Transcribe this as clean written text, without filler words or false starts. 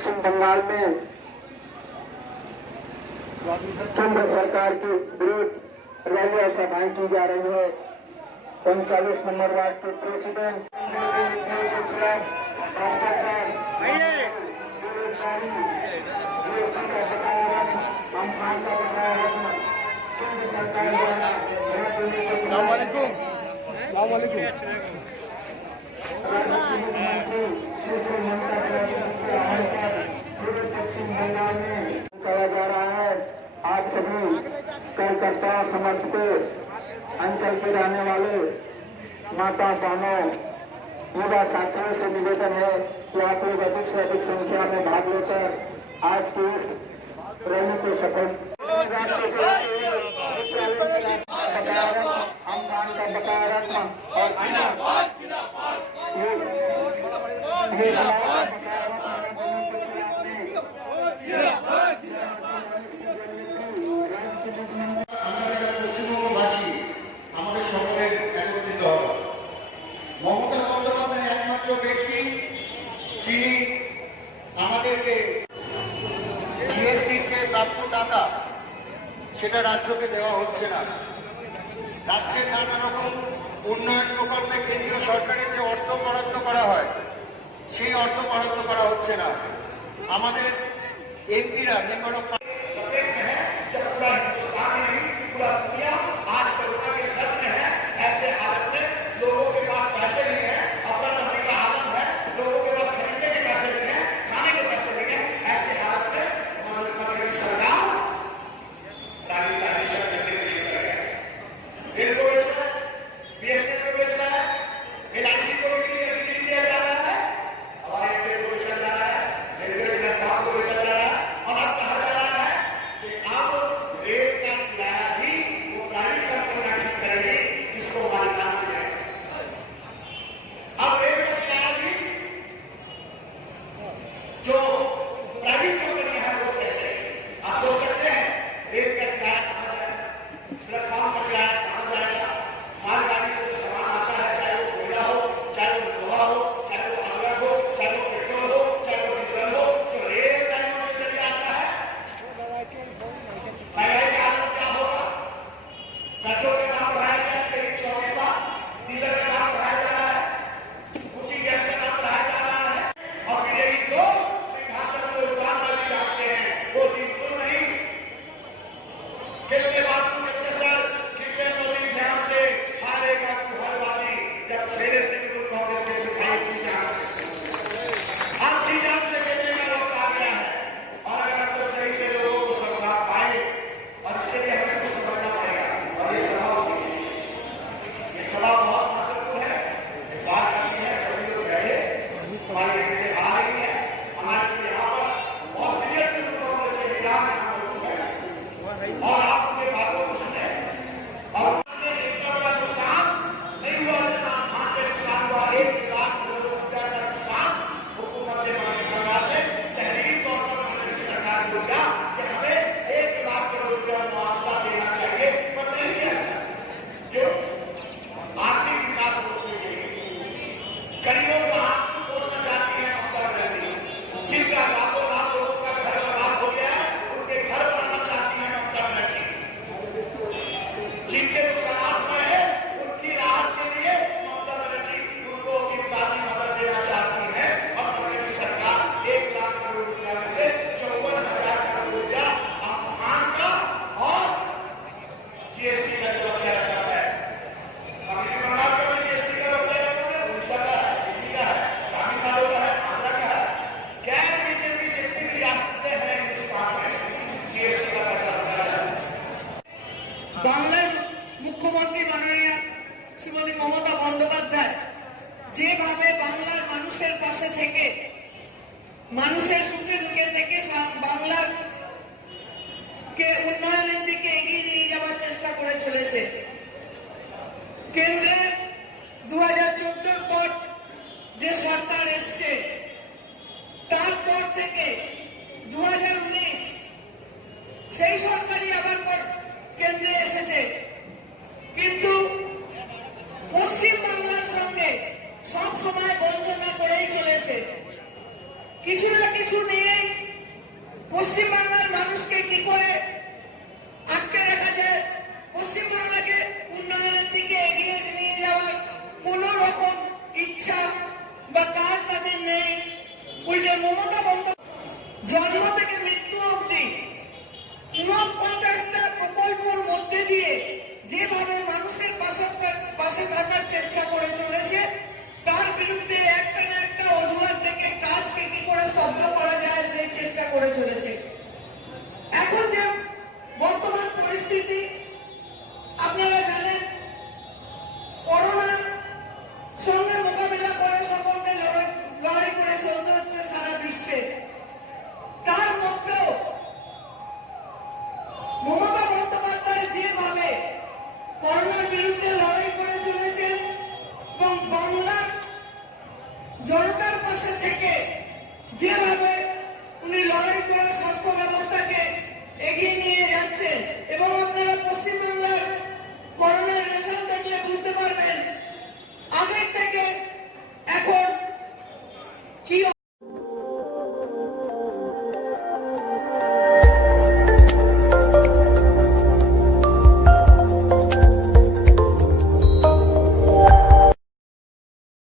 पश्चिम बंगाल में केंद्र सरकार के विरुद्ध रैली और सभाएं की जा रही है। 39 नंबर वार्ड के प्रेसिडेंट कहा जा रहा है। आप सभी कार्यकर्ता समर्थकों, अंचल के रहने वाले माता बहनों, युवा साथियों से निवेदन है कि आप लोग अधिक से अधिक संख्या में भाग लेकर आज की इस रैली को सफल পশ্চিমবঙ্গবাসী আমাদের সকলের একত্রিত হওয়া। মমতা বন্দ্যোপাধ্যায় একমাত্র ব্যক্তি যিনি আমাদেরকে জিএসটির যে প্রাপ্য টাকা সেটা রাজ্যকে দেওয়া হচ্ছে না। রাজ্যের নানা রকম উন্নয়ন প্রকল্পে কেন্দ্রীয় সরকারের যে অর্থ বরাদ্দ করা হয় সেই অর্থ বরাদ্দ করা হচ্ছে না। আমাদের एमपीरा पूरा हिंदुस्तान ही नहीं पूरा दुनिया आज कोरोना के सद में है। ऐसे हालत में लोगों के पास पैसे नहीं है, अफरा तफरी का हालत है, लोगों के पास खरीदने के पैसे नहीं है, खाने के पैसे नहीं है। ऐसे हालत में मरकजी सरकार प्राइवेटाइजेशन करने के लिए कर गया। रेल को बेच रहा है, बीएसएनएल को बेच रहा है, एलआईसी को बिक्री किया जा रहा है, हवाई अड्डे को बेचा जा रहा है, रेलवे प्लेटफॉर्म को बेचा जा रहा है। और अब कहा जा रहा है कि अब रेल का किराया भी वो प्राइवेट कंपनियां ठीक करेंगी जिसको मालिकाना मिलेगा। अब रेल का किराया भी जो प्राइवेट कंपनियां हैं वो तय करेंगी। आप सोच सकते हैं रेल का किराया कहाँ जाएगा, प्लेटफॉर्म का किराया कहाँ जाएगा। मालगाड़ी से जो सामान आता है, चाहे वो कोयला हो, चाहे वो लोहा हो, चाहे वो अमरक हो, चाहे वो पेट्रोल हो, चाहे वो डीजल हो, जो रेल लाइनों में चले आता है, महंगाई का हालत क्या होगा। पेट्रोल का दाम बढ़ाया गया 24 बार, डीजल का दाम बढ़ाया जा रहा है, कुकिंग गैस का दाम बढ़ाया जा रहा है। और फिर यही लोग सिंहासन से उतारना भी चाहते हैं। वो दिन तो नहीं खेलने बाजू कितने सर कितने मोदी ध्यान से हारेगा तू हर बाजी जब शेरे तृणमूल कांग्रेस के सिपाही की जान से आप जी जान से खेलने का वक्त आ गया है। और अगर हम तो सही से लोगों को समझा पाए और इसके लिए हमें कुछ समझना पड़ेगा। और ये सभा उसी के लिए, ये सभा बहुत महत्वपूर्ण है। इतवार का दिन है, सभी लोग बैठे, हमारी एमएलए आ रही है, हमारे जो यहाँ पर बहुत सीनियर तृणमूल कांग्रेस के विधायक यहाँ मौजूद है और आप उनके बातों को सुने। और उसमें इतना बड़ा नुकसान नहीं हुआ जितना धान पे नुकसान हुआ। 1 लाख करोड़ रुपया का नुकसान हुकूमत ने बंगाल में तहरीरी तौर पर मरकजी सरकार को दिया कि हमें 1 लाख करोड़ रुपया मुआवजा देना चाहिए, पर नहीं दिया। क्यों? आर्थिक विकास रोकने के लिए गरीबों को हाथ तोड़ना चाहती है ममता बनर्जी। जिनका लाखों लाख लोगों का घर बर्बाद हो गया है उनके घर बनाना चाहती है ममता बनर्जी। जिनके नुकसान हुए हैं उनकी राहत के लिए ममता बनर्जी उनको इमदादी मदद देना चाहती है। और मरकजी सरकार 1 लाख करोड़ रुपया में से 54,000 करोड़ रुपया धान का और जीएसटी का जो बकाया रखा है। अभी बंगाल का भी जीएसटी का बकाया रखा है, उड़ीसा का है, दिल्ली का है, तमिलनाडु का है, आंध्र का है। गैर बीजेपी जितनी भी रियासतें हैं हिंदुस्तान में जीएसटी का पैसा बकाया है। বাংলার মুখ্যমন্ত্রী মাননীয় শ্রীমতী মমতা বন্দ্যোপাধ্যায় যেভাবে বাংলার মানুষের পাশে থেকে মানুষের সুখে দুঃখে থেকে বাংলার কে উন্নয়নের দিকে এগিয়ে নিয়ে যাওয়ার চেষ্টা করে চলেছে। কেন্দ্রে 2014 পর যে সরকার এসছে তারপর থেকে 2019 সেই সরকারই আবার কেন্দ্রে এসেছে, কিন্তু পশ্চিম বাংলার সঙ্গে সব সময় বঞ্চনা করেই চলেছে। কিছু না কিছু নিয়ে পশ্চিমবাংলার মানুষকে কি করে আটকে রাখা যায়, পশ্চিমবাংলাকে উন্নয়নের দিকে এগিয়ে নিয়ে যাওয়ার কোন রকম ইচ্ছা বা কাজ তাদের নেই। উল্টে মমতা বন্দ্যোপাধ্যায় জন্ম থেকে মৃত্যু অবধি 49টা প্রকল্পের মধ্যে দিয়ে যেভাবে মানুষের পাশে থাকার চেষ্টা করে চলেছে, তার বিরুদ্ধে একটা না একটা অজুহাত থেকে কাজকে কি করে স্তব্ধ করা যায় সেই চেষ্টা করে চলেছে। এখন যে বর্তমান পরিস্থিতি আপনারা জানেন, করোনার সঙ্গে মোকাবিলা করে সকলকে লড়াই করে চলতে হচ্ছে সারা বিশ্বে। তার মধ্যেও মমতা বন্দ্যোপাধ্যায় যেভাবে করোনার বিরুদ্ধে লড়াই করে চলেছেন এবং বাংলার জনতার পাশে থেকে যেভাবে উনি লড়াই করে স্বাস্থ্য ব্যবস্থাকে এগিয়ে নিয়ে যাচ্ছেন, এবং আপনারা পশ্চিমবাংলার করোনার রেজাল্ট দেখলে বুঝতে পারবেন আগের থেকে এখন কি